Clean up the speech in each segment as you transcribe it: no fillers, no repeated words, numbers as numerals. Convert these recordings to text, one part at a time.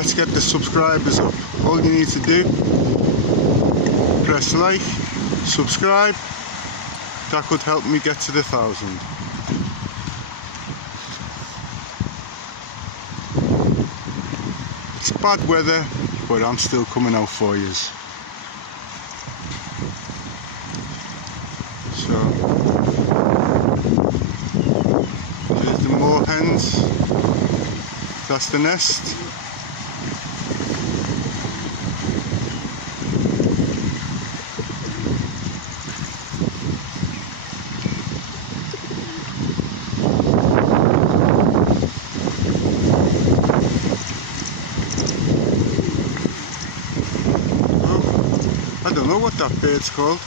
let's get the subscribers up. All you need to do, press like, subscribe. That could help me get to the 1,000. It's bad weather, but I'm still coming out for yous. So there's the moorhens. That's the nest. I don't know what that bird's called.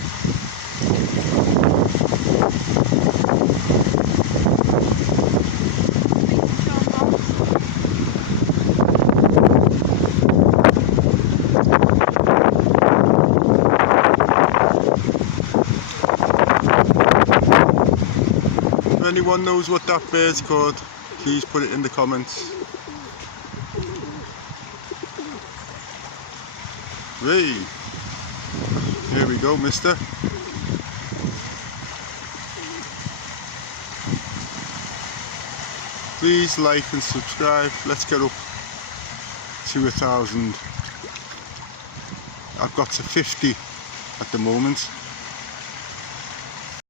If anyone knows what that bird's called, please put it in the comments. Hey, here we go, mister. Please like and subscribe. Let's get up to 1,000. I've got to 50 at the moment.